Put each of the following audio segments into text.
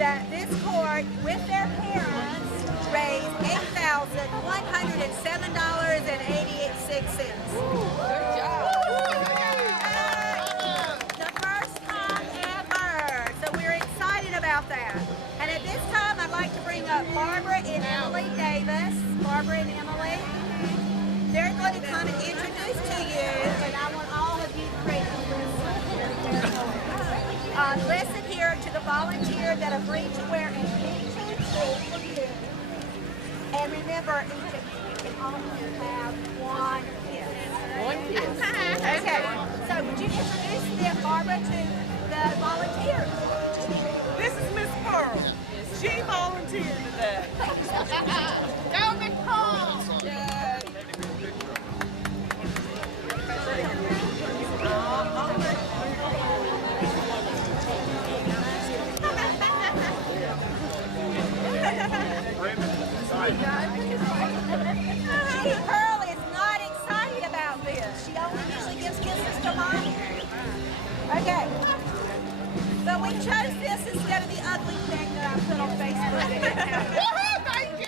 that this court, with their parents, raised $8,107.86. Good job. The first time ever. So we're excited about that. And at this time, I'd like to bring up Barbara and Emily Davis. Barbara and Emily. They're going to come and introduce to you, and I want all of you to pray to listen here to the volunteer that agreed to wear a pink tutu for you. And remember, each of you can only have one kiss. One kiss. Okay, so would you introduce them, Barbara, to the volunteers? This is Miss Pearl. She volunteered today. Go, Miss Pearl. Pearl is not excited about this. She only usually gives kisses to Mommy. Okay. So we chose this instead of the ugly thing that I put on Facebook. Thank you.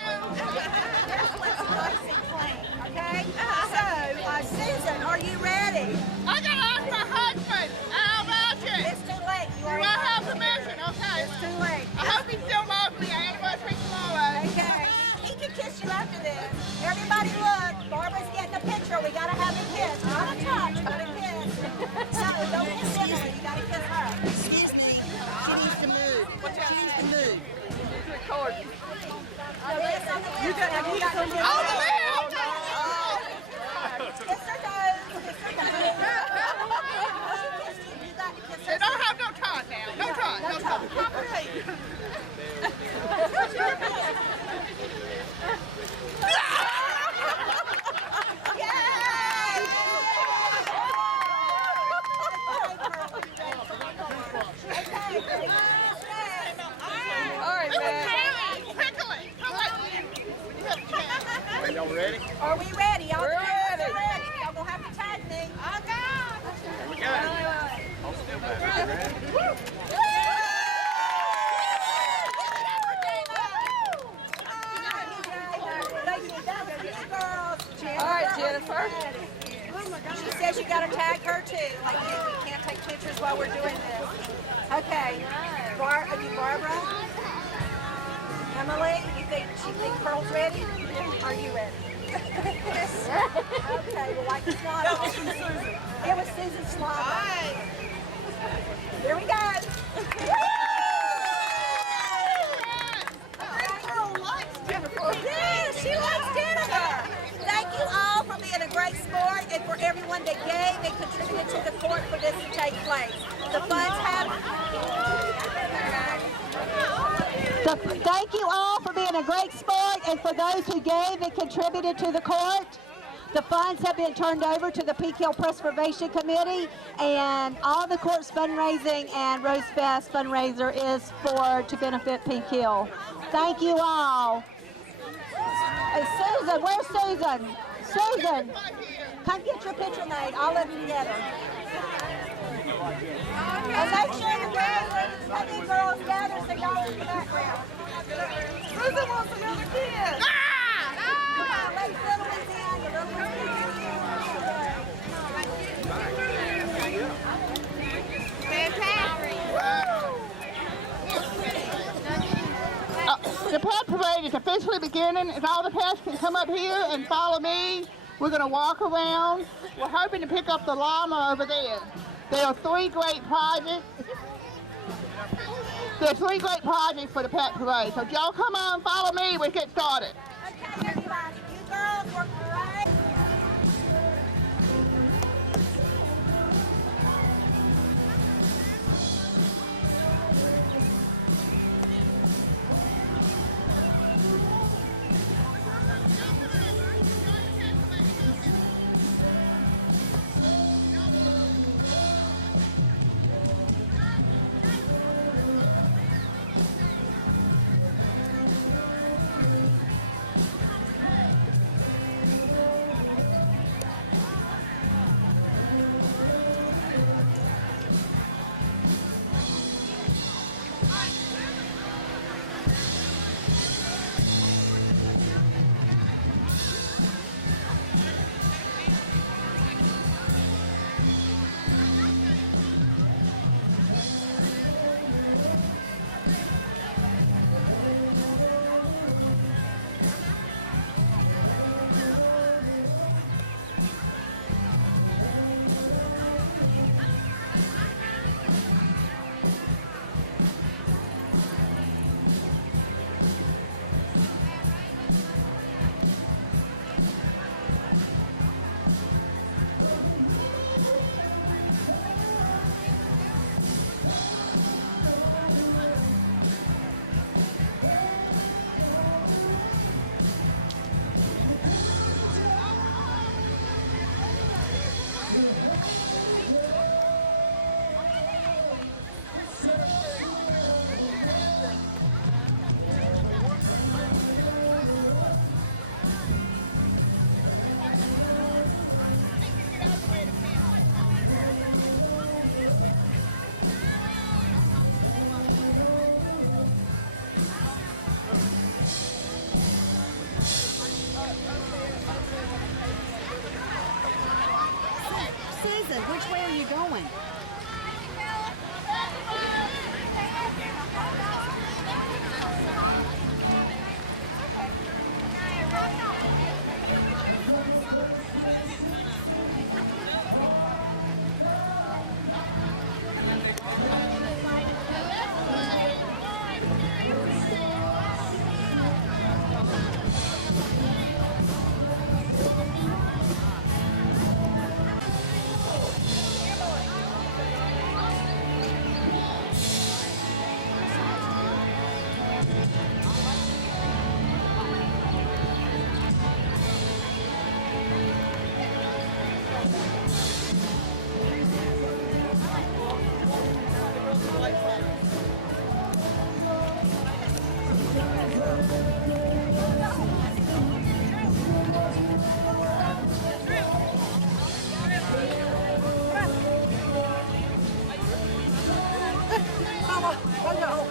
This one's nice and clean, okay? So, Susan, are you ready? I gotta ask my husband. How about you? It's too late. You Do already I have know. permission? Okay. It's too late. I hope he still loves me. Our anniversary tomorrow. Okay. He can kiss you after this. Everybody look. Barbara's getting a picture. We gotta have a kiss. Not a touch, but a kiss. No, don't kiss Emily. You gotta kiss her. Excuse me. She needs to move. She needs to move. Recording. You gotta have kiss on Oh, the man! Kiss her toes. Kiss her toes. She kissed you. You got to kiss her. They don't have no time now. No time. No time. All right, man. Prickly. Come on. Are y'all ready? Are we ready? Y'all We're ready. ready. Y'all gonna have to tag me. Here we go. Hold still, baby. All right, Jennifer. She says you got to tag her too. Like we can't take pictures while we're doing this. Okay. Are you Barbara? Emily, you think she thinks Pearl's ready? Are you ready? Okay, well, like it's not. That was from Susan. It was Susan's slide. Here we go. Yeah, she likes Jennifer. Thank you all for being a great sport and for everyone that gave and contributed to the court for this to take place. The funds have... Thank you all for being a great sport and for those who gave and contributed to the court. The funds have been turned over to the Peak Hill Preservation Committee, and all the court's fundraising and Rosefest fundraiser is to benefit Peak Hill. Thank you all. Susan, where's Susan? Susan, come get your picture made, all of you together. And make sure the girls gather so y'all in the background. Susan wants another kid. Come on, let's little ones in. Your little ones in. Fantastic. The pet parade is officially beginning. If all the pets can come up here and follow me, we're going to walk around. We're hoping to pick up the llama over there. There are three great prizes. There's three great prizes for the pet parade. So if y'all come on, follow me, we get started. Okay, everybody, you girls were great. Mama. Come down.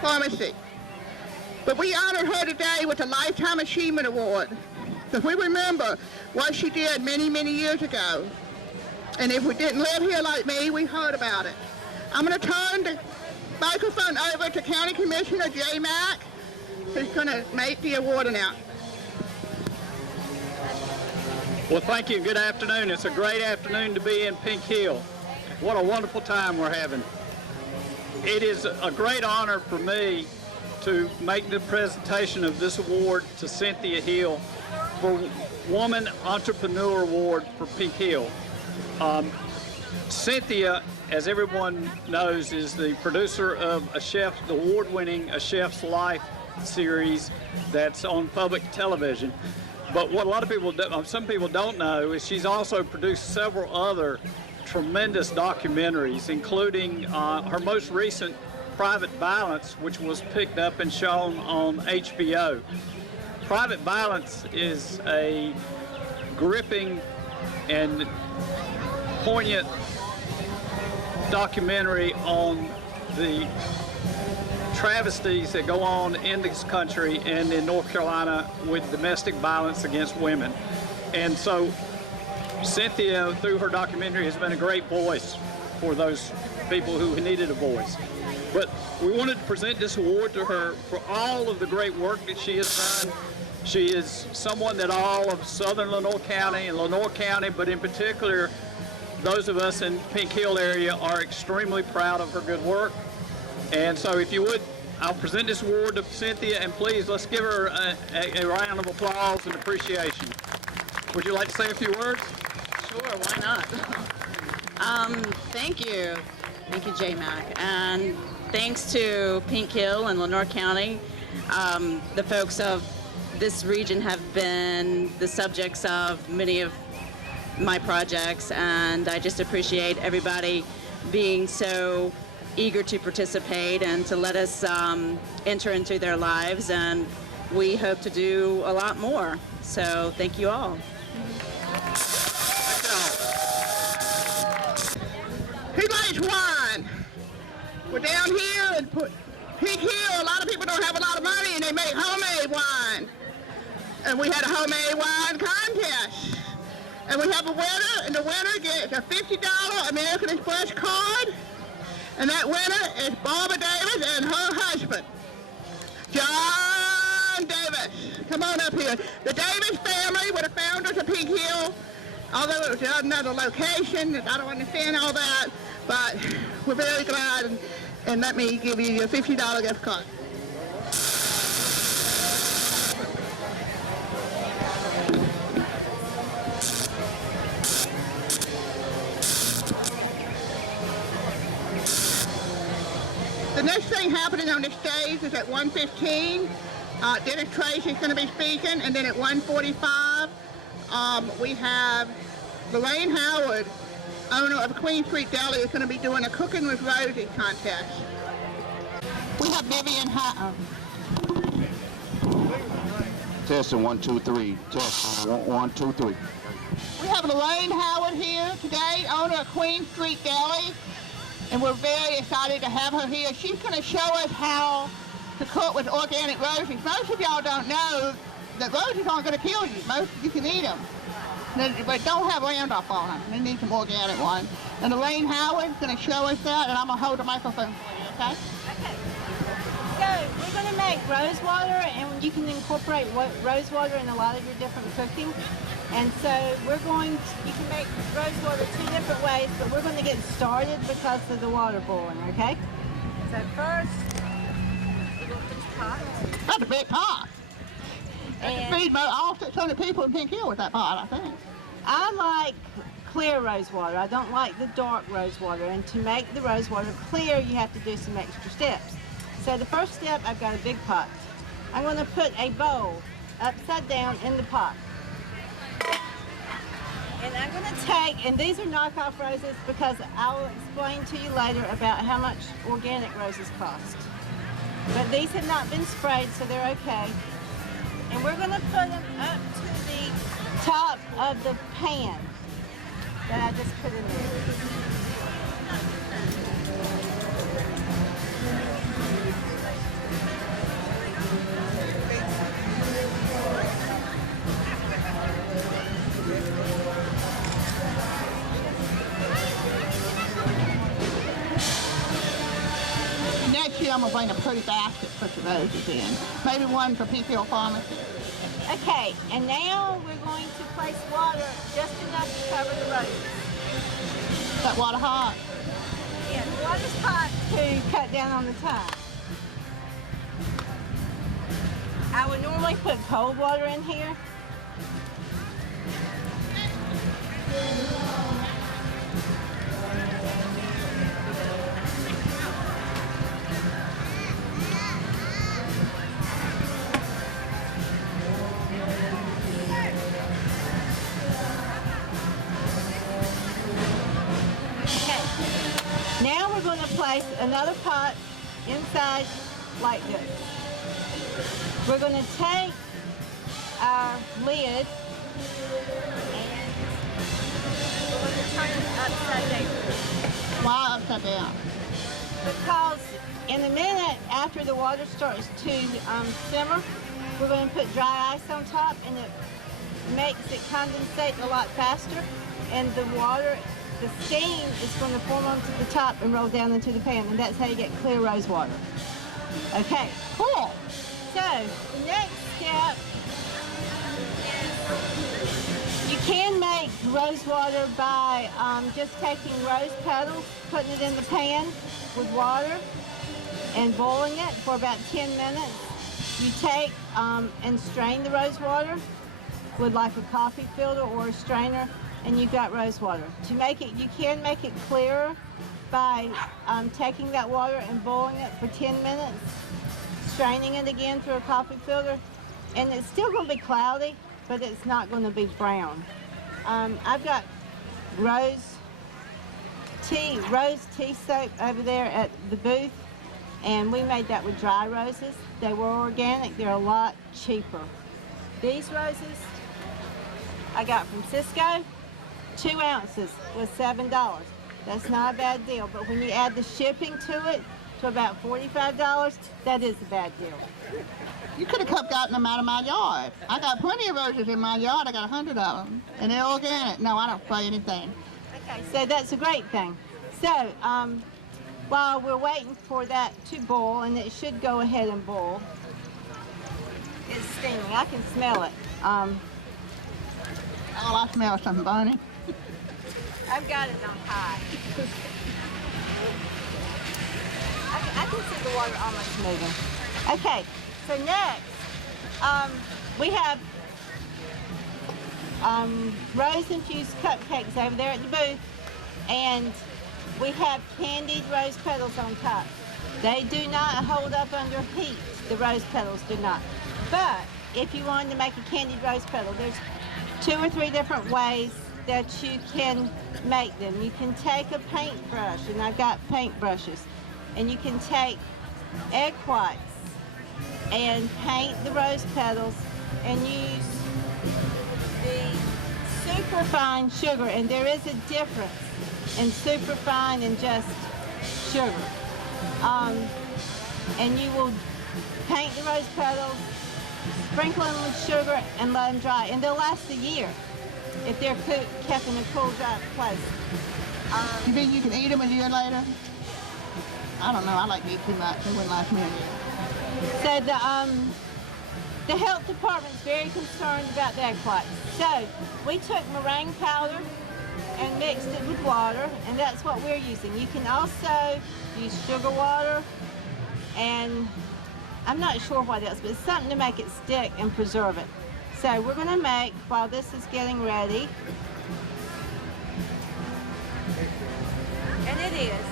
Pharmacy. But we honored her today with a Lifetime Achievement Award because we remember what she did many, many years ago. And if we didn't live here like me, we heard about it. I'm going to turn the microphone over to County Commissioner J. Mack, who's going to make the award announcement. Well, thank you. Good afternoon. It's a great afternoon to be in Pink Hill. What a wonderful time we're having. It is a great honor for me to make the presentation of this award to Cynthia Hill for Woman Entrepreneur Award for Pink Hill. Cynthia, as everyone knows, is the producer of the award-winning A Chef's Life series that's on public television. But what a lot of people, some people don't know, is she's also produced several other tremendous documentaries, including her most recent, Private Violence, which was picked up and shown on HBO. Private Violence is a gripping and poignant documentary on the travesties that go on in this country and in North Carolina with domestic violence against women. And so Cynthia, through her documentary, has been a great voice for those people who needed a voice. But we wanted to present this award to her for all of the great work that she has done. She is someone that all of Southern Lenoir County and Lenoir County, but in particular, those of us in Pink Hill area are extremely proud of her good work. And so if you would, I'll present this award to Cynthia, and please, let's give her a round of applause and appreciation. Would you like to say a few words? Sure, why not? Thank you. Thank you, J-Mac. And thanks to Pink Hill and Lenoir County. The folks of this region have been the subjects of many of my projects, and I just appreciate everybody being so eager to participate and to let us enter into their lives, and we hope to do a lot more. So thank you all. Who likes wine? We're down here in Pink Hill. A lot of people don't have a lot of money and they make homemade wine. And we had a homemade wine contest. And we have a winner, and the winner gets a $50 American Express card. And that winner is Barbara Davis and her husband, John Davis. Come on up here. The Davis family were the founders of Pink Hill, although it was another location. I don't understand all that, but we're very glad, and let me give you your $50 gift card. thing happening on the stage is at 1:15. Dennis Tracy's going to be speaking, and then at 1:45, we have Lorraine Howard, owner of Queen Street Deli, is going to be doing a Cooking with Rosie contest. We have Vivian Testing 1, 2, 3. Test 1, 2, 3. We have Lorraine Howard here today, owner of Queen Street Deli, and we're very excited to have her here. She's going to show us how to cook with organic rosies. Most of y'all don't know that rosies aren't going to kill you. Most of you can eat them. But don't have Roundup on them. They need some organic ones. And Lorraine Howard's going to show us that, and I'm going to hold the microphone for you, okay? Okay. So we're going to make rose water, and you can incorporate rose water in a lot of your different cooking. And so you can make rose water 2 different ways, but we're going to get started because of the water boiling, okay? So first, we're going to put the pot. That's a big pot. And feed about all 600 people in Pink Hill with that pot, I think. I like clear rose water. I don't like the dark rose water. And to make the rose water clear, you have to do some extra steps. So the first step, I've got a big pot. I'm going to put a bowl upside down in the pot. And I'm going to take, and these are knockoff roses because I'll explain to you later about how much organic roses cost. But these have not been sprayed, so they're okay. And we're going to put them up to the top of the pan that I just put in there. Next year I'm going to bring a pretty basket to put the roses in. Maybe one for Pink Hill Pharmacy. Okay, and now we're going to place water just enough to cover the roses. Is that water hot? Yeah, the water's hot to cut down on the time. I would normally put cold water in here. Now we're going to place another pot inside like this. We're going to take our lid and we're going to turn it upside down. Why upside down? Because in a minute after the water starts to simmer, we're going to put dry ice on top, and it makes it condensate a lot faster, and the water, the steam is going to form onto the top and roll down into the pan, and that's how you get clear rose water. Okay, cool. So the next step is you can make rose water by just taking rose petals, putting it in the pan with water and boiling it for about 10 minutes. You take and strain the rose water with like a coffee filter or a strainer, and you've got rose water. To make it, you can make it clearer by taking that water and boiling it for 10 minutes, straining it again through a coffee filter, and it's still going to be cloudy, but it's not going to be brown. I've got rose tea soap over there at the booth, and we made that with dry roses. They were organic. They're a lot cheaper. These roses I got from Cisco. 2 ounces was $7. That's not a bad deal, but when you add the shipping to it, to about $45, that is a bad deal. You could have gotten them out of my yard. I got plenty of roses in my yard. I got 100 of them, and they're organic. No, I don't spray anything. Okay, so that's a great thing. So while we're waiting for that to boil, and it should go ahead and boil, it's steaming. I can smell it. Oh, I smell something burning. I've got it on high. I can see the water almost moving. Okay, so next, we have rose-infused cupcakes over there at the booth, and we have candied rose petals on top. They do not hold up under heat. The rose petals do not. But if you wanted to make a candied rose petal, there's 2 or 3 different ways that you can make them. You can take a paintbrush, and I've got paint brushes, and you can take egg whites and paint the rose petals and use the superfine sugar, and there is a difference in superfine and just sugar. And you will paint the rose petals, sprinkle them with sugar, and let them dry, and they'll last a year if they're kept in a cool, dry place. You think you can eat them a year later? I don't know. I like to eat too much. It wouldn't last me a year. So the health department's very concerned about the egg whites. So we took meringue powder and mixed it with water, and that's what we're using. You can also use sugar water, and I'm not sure what else, but it's something to make it stick and preserve it. So we're going to make, while this is getting ready, and it is,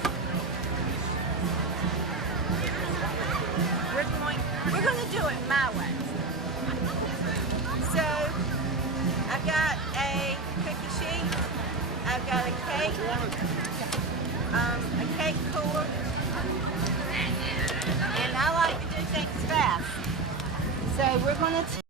we're going to do it my way. So I've got a cookie sheet, I've got a cake cooler, and I like to do things fast. So we're going to